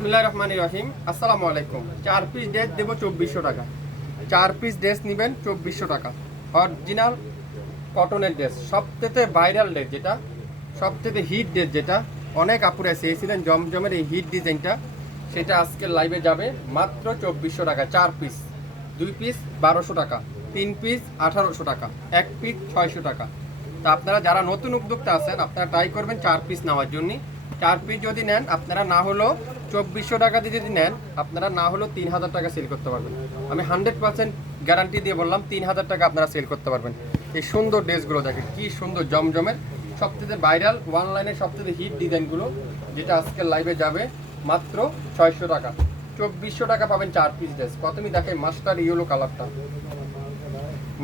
বিসমিল্লাহির রহমানির রহিম। আসসালামু আলাইকুম। 4 পিস ড্রেস দেবো 2400 টাকা। 4 পিস ড্রেস নেবেন 2400 টাকা। অরিজিনাল কটনের ড্রেস, সবথেকে ভাইরাল ড্রেস, যেটা সবথেকে হিট ড্রেস, যেটা অনেক আপুরা চেয়েছিলেন জমজমের এই হিট ডিজাইনটা, সেটা আজকের লাইভে যাবে মাত্র 2400 টাকা। 4 পিস, 2 পিস 1200 টাকা, 3 পিস 1800 টাকা, 1 পিস 600 টাকা। তা আপনারা যারা নতুন উদ্যোক্তা আছেন, আপনারা ট্রাই করবেন 4 পিস নেওয়ার জন্য। 4 পিস যদি নেন, আপনারা না হলো 2400 টাকা দিয়ে যদি নেন, আপনারা না হলো 3000 টাকা সেল করতে পারবেন। আমি 100% গ্যারান্টি দিয়ে বললাম, 3000 টাকা আপনারা সেল করতে পারবেন। এই সুন্দর ড্রেসগুলো দেখেন, কি সুন্দর জমজমের সবথেকে ভাইরাল অনলাইনে সবথেকে হিট ডিজাইনগুলো, যেটা আজকের লাইভে যাবে মাত্র 600 টাকা। 2400 টাকা পাবেন 4 পিস ড্রেস। প্রথমেই দেখেন মাস্টার ইয়েলো কালারটা,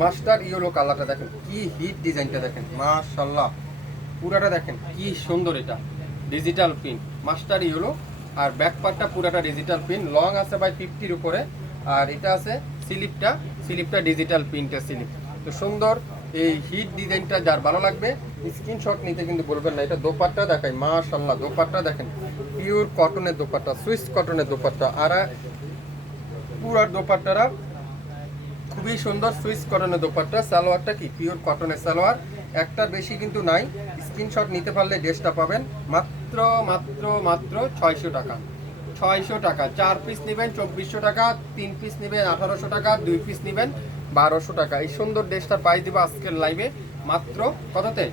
মাস্টার ইয়েলো কালারটা দেখেন, কি হিট ডিজাইনটা দেখেন, মাশাআল্লাহ। পুরাটা দেখেন কি সুন্দর, এটা ডিজিটাল প্রিন্ট মাস্টার ইয়েলো। আর ব্যাক পার্টটা পুরাটা ডিজিটাল প্রিন্ট, লং আছে বাই 50-র উপরে। আর এটা আছে স্লিপটা ডিজিটাল প্রিন্টের স্লিপ। তো সুন্দর এই হিট ডিজাইনটা যার ভালো লাগবে স্ক্রিনশট নিতে কিন্তু বলবেন না। এটা দোপাট্টা দেখাই, মাশাআল্লাহ। দোপাট্টা দেখেন, পিওর কটনের দোপাট্টা, সুইস কটনের দোপাট্টা। আর পুরো দোপাট্টারা খুবই সুন্দর সুইস কটনের দোপাট্টা। সালোয়ারটা কি পিওর কটনের সালোয়ার, একটা বেশি কিন্তু নাই। স্ক্রিনশট নিতে পারলে ড্রেসটা পাবেন মাত্র মাত্র মাত্র 600 টাকা। 600 টাকা। 4 পিস নেবেন 2400 টাকা, 3 পিস নেবেন 1800 টাকা, 2 পিস নেবেন 1200 টাকা। এই সুন্দর ড্রেসটা পাই দিব আজকের লাইভে মাত্র কততে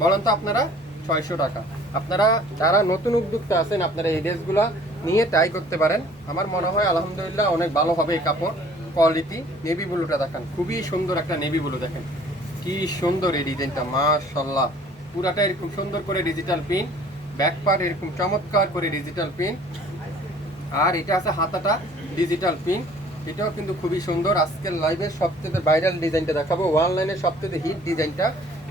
বলেন তো আপনারা? 600 টাকা। আপনারা যারা নতুন উদ্যোক্তা আছেন, আপনারা এই ড্রেসগুলো নিয়ে ট্রাই করতে পারেন। আমার মনে হয় আলহামদুলিল্লাহ অনেক ভালো হবে এই কাপড় কোয়ালিটি। নেভি ব্লুটা দেখেন, খুবই সুন্দর একটা নেভি ব্লু দেখেন, কি সুন্দর এই ডিজাইনটা, মাশাআল্লাহ। পুরাটা এরকম সুন্দর করে ডিজিটাল প্রিন্ট, ব্যাক পার্ট এরকম চমৎকার করে ডিজিটাল প্রিন্ট। আর এটা আছে হাতাটা ডিজিটাল প্রিন্ট, এটাও কিন্তু খুবই সুন্দর। আজকের লাইভে সবথেকে ভাইরাল ডিজাইনটা দেখাবো, অনলাইনে সবথেকে হিট ডিজাইনটা,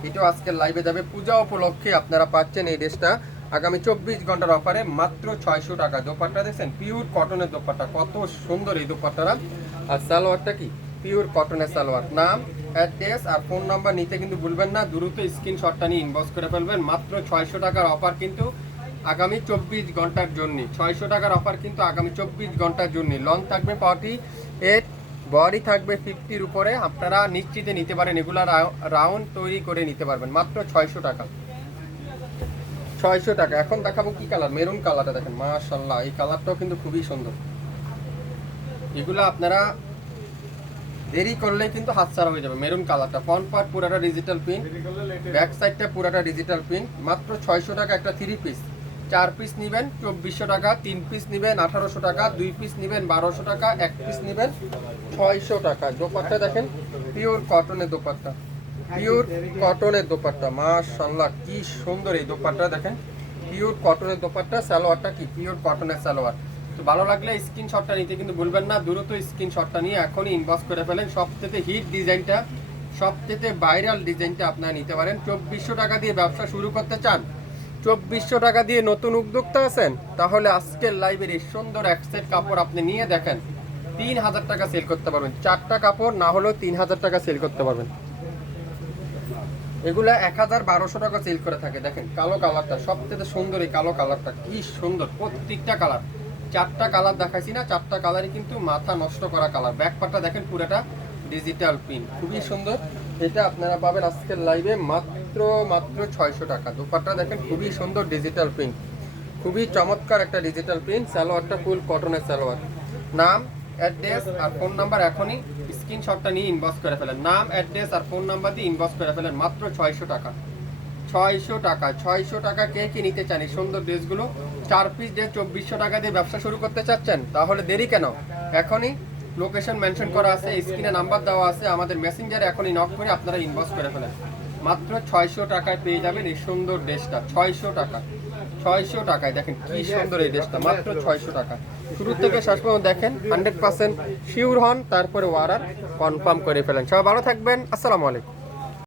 এটাও আজকের লাইভে যাবে। পূজা উপলক্ষে আপনারা পাচ্ছেন এই ড্রেসটা আগামী 24 ঘন্টার অফারে মাত্র 600 টাকা। দোপাট্টা দেখছেন, পিওর কটনের দোপাট্টা, কত সুন্দর এই দোপাট্টাটা। আর সালোয়ারটা কি পিওর কটনের সালোয়ার। নাম, অ্যাড্রেস আর ফোন নাম্বার নিতে কিন্তু ভুলবেন না, দ্রুত স্ক্রিনশটটা নিয়ে ইনবক্স করে ফেলবেন। মাত্র 600 টাকার অফার কিন্তু আগামী 24 ঘন্টার জন্য। 600 টাকার অফার কিন্তু আগামী 24 ঘন্টার জন্য। লং থাকবে 48, বডি থাকবে 50-র উপরে। আপনারা নিশ্চিতে নিতে পারেন, এগুলা রাউন্ড তৈরি করে নিতে পারবেন মাত্র 600 টাকা। 600 টাকা। এখন দেখাবো কি কালার, মেরুন কালারটা দেখেন, মাশাআল্লাহ। এই কালারটাও কিন্তু খুবই সুন্দর। এগুলো আপনারা দেরি করলে কিন্তু হাতছাড়া হয়ে যাবে। মেরুন কালারটা, ফ্রন্ট পার্ট পুরাটা ডিজিটাল প্রিন্ট, ব্যাক সাইডটা পুরাটা ডিজিটাল প্রিন্ট। মাত্র 600 টাকা একটা 3 পিস। 4 পিস নেবেন 2400 টাকা, 3 পিস নেবেন 1800 টাকা, 2 পিস নেবেন 1200 টাকা, 1 পিস নেবেন 600 টাকা। দোপাট্টা দেখেন, পিওর কটনের দোপাট্টা, পিওর কটনের দোপাট্টা, মাশাআল্লাহ কি সুন্দর এই দোপাট্টা দেখেন, পিওর কটনের দোপাট্টা। সালোয়ারটা কি পিওর কটনের সালোয়ার। তো ভালো লাগলে স্ক্রিনশটটা নিতে কিন্তু ভুলবেন না, দ্রুত স্ক্রিনশটটা নিয়ে এখনই ইনবক্স করে ফেলেন। সবথেকে হিট ডিজাইনটা, সবথেকে ভাইরাল ডিজাইনটা আপনারা নিতে পারেন। 2400 টাকা দিয়ে ব্যবসা শুরু করতে চান, 2400 টাকা দিয়ে নতুন উদ্যোক্তা আছেন, তাহলে আজকের লাইভের এই সুন্দর এক সেট কাপড় আপনি নিয়ে দেখেন, 3000 টাকা সেল করতে পারবেন। 4টা কাপড় না হলেও 3000 টাকা সেল করতে পারবেন। এগুলা 1200 টাকা সেল করে থাকে। দেখেন কালো কালারটা সবথেকে সুন্দর, এই কালো কালারটা কি সুন্দর। প্রত্যেকটা কালার, 4টা কালার দেখাইছি না, 4টা কালারই কিন্তু মাথা নষ্ট করা কালার। ব্যাক পার্টটা দেখেন পুরোটা ডিজিটাল প্রিন্ট, খুবই সুন্দর। এটা আপনারা পাবেন আজকের লাইভে মাত্র মাত্র 600 টাকা। দোপাট্টা দেখেন খুবই সুন্দর ডিজিটাল প্রিন্ট, খুবই চমৎকার একটা ডিজিটাল প্রিন্ট। সালোয়ারটা ফুল কটনের সালোয়ার। নাম, অ্যাড্রেস আর ফোন নাম্বার এখনই স্ক্রিনশটটা নিয়ে ইনবক্স করে ফেলেন। নাম, অ্যাড্রেস আর ফোন নাম্বার দিয়ে ইনবক্স করে ফেলেন। মাত্র 600 টাকা। 600 টাকা। 600 টাকা কে কি নিতে চান এই সুন্দর ড্রেসগুলো? 4 পিস ড্রেস 2400 টাকা দিয়ে ব্যবসা শুরু করতে চাচ্ছেন, তাহলে দেরি কেন? এখনই লোকেশন মেনশন করা আছে, স্ক্রিনে নাম্বার দেওয়া আছে, আমাদের মেসেঞ্জারে এখনই নক করে আপনারা ইনবক্স করে ফেলেন। মাত্র 600 টাকায় পেয়ে যাবেন এই সুন্দর ড্রেসটা। 600 টাকা। 600 টাকায় দেখেন কি সুন্দর এই ড্রেসটা, মাত্র 600 টাকা। শুরু থেকে শেষ পর্যন্ত দেখেন, 100% শিওর হন, তারপরে অর্ডার কনফার্ম করে ফেলেন। সবাই ভালো থাকবেন, আসসালামু আলাইকুম।